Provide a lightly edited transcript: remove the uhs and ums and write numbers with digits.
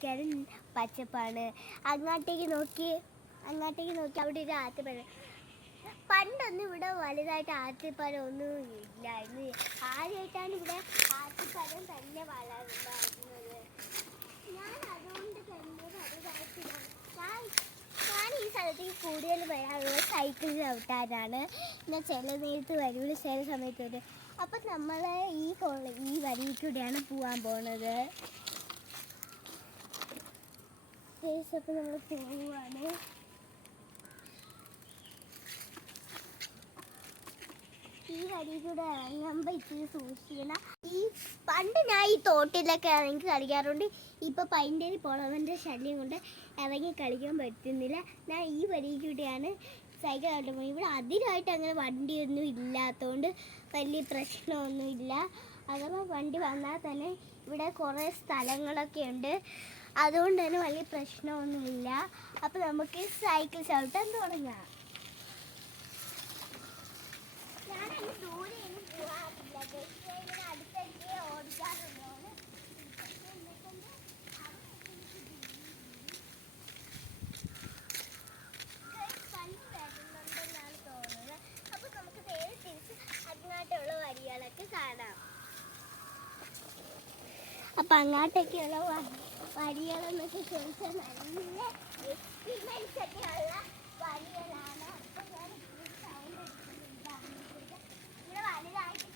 നോക്കിയാലും പച്ചപ്പാണ്. അങ്ങോട്ടേക്ക് നോക്കി അവിടെ ഒരു ആത്തിപ്പഴം. പണ്ടൊന്നും ഇവിടെ വലുതായിട്ട് ആത്തിപ്പഴം ഒന്നും ഇല്ലായിരുന്നു. ആദ്യമായിട്ടാണ് ഇവിടെ ആത്തിപ്പഴം തന്നെ വളർന്നത്. ഞാൻ അതുകൊണ്ട് തന്നെ വലുതായിട്ട് ഞാൻ ഈ സ്ഥലത്തേക്ക് കൂടുതൽ വരാറുള്ളത് സൈക്കിൾ ചവിട്ടാനാണ്. ഞാൻ ചില നേരത്ത് വരൂല, ചില സമയത്ത് വരും. അപ്പം നമ്മൾ ഈ വഴിയിൽ കൂടെയാണ് പോകാൻ പോണത്. അപ്പം നമ്മൾ പോവുകയാണ്. ഈ വഴിയിൽ കൂടെ ഇറങ്ങുമ്പോൾ ഇച്ചിരി സൂക്ഷിക്കണം. പണ്ട് ഞാൻ ഈ തോട്ടിലൊക്കെ ഇറങ്ങി കളിക്കാറുണ്ട്. ഇപ്പം പൈൻ്റേരി പോളവൻ്റെ ശല്യം കൊണ്ട് ഇറങ്ങി കളിക്കാൻ പറ്റുന്നില്ല. ഞാൻ ഈ വഴിയിൽ കൂടെയാണ് സൈക്കിൾ ആയിട്ട് പോകും. ഇവിടെ അതിനായിട്ട് അങ്ങനെ വണ്ടിയൊന്നും ഇല്ലാത്തതുകൊണ്ട് വലിയ പ്രശ്നമൊന്നുമില്ല. അഥവാ വണ്ടി വന്നാൽ തന്നെ ഇവിടെ കുറേ സ്ഥലങ്ങളൊക്കെ ഉണ്ട്. അതുകൊണ്ട് തന്നെ വലിയ പ്രശ്നമൊന്നുമില്ല. അപ്പോൾ നമുക്ക് സൈക്കിൾ ചവിട്ടാൻ തുടങ്ങാം. ഞാനങ്ങനെ ദൂരെയൊന്നും പോകാറില്ല. ജസ്റ്റ് ഇങ്ങനെ അടുത്തൊക്കെ ഓടിക്കാറുള്ളൂ. വരുന്നുണ്ടെന്നാണ് തോന്നുന്നത്. അപ്പോൾ നമുക്ക് നേരെ തിരിച്ച് അങ്ങോട്ടുള്ള വഴികളൊക്കെ കാണാം. അപ്പം അങ്ങോട്ടൊക്കെയുള്ള വഴികളെന്നൊക്കെ ചോദിച്ചാൽ നല്ല എക്സ്പീരിയൻസ് ഒക്കെയുള്ള വഴികളാണ്. അപ്പം ഞാൻ സൗണ്ട് എടുക്കുന്നുണ്ട്. ഇവിടെ വലുതായിട്ട്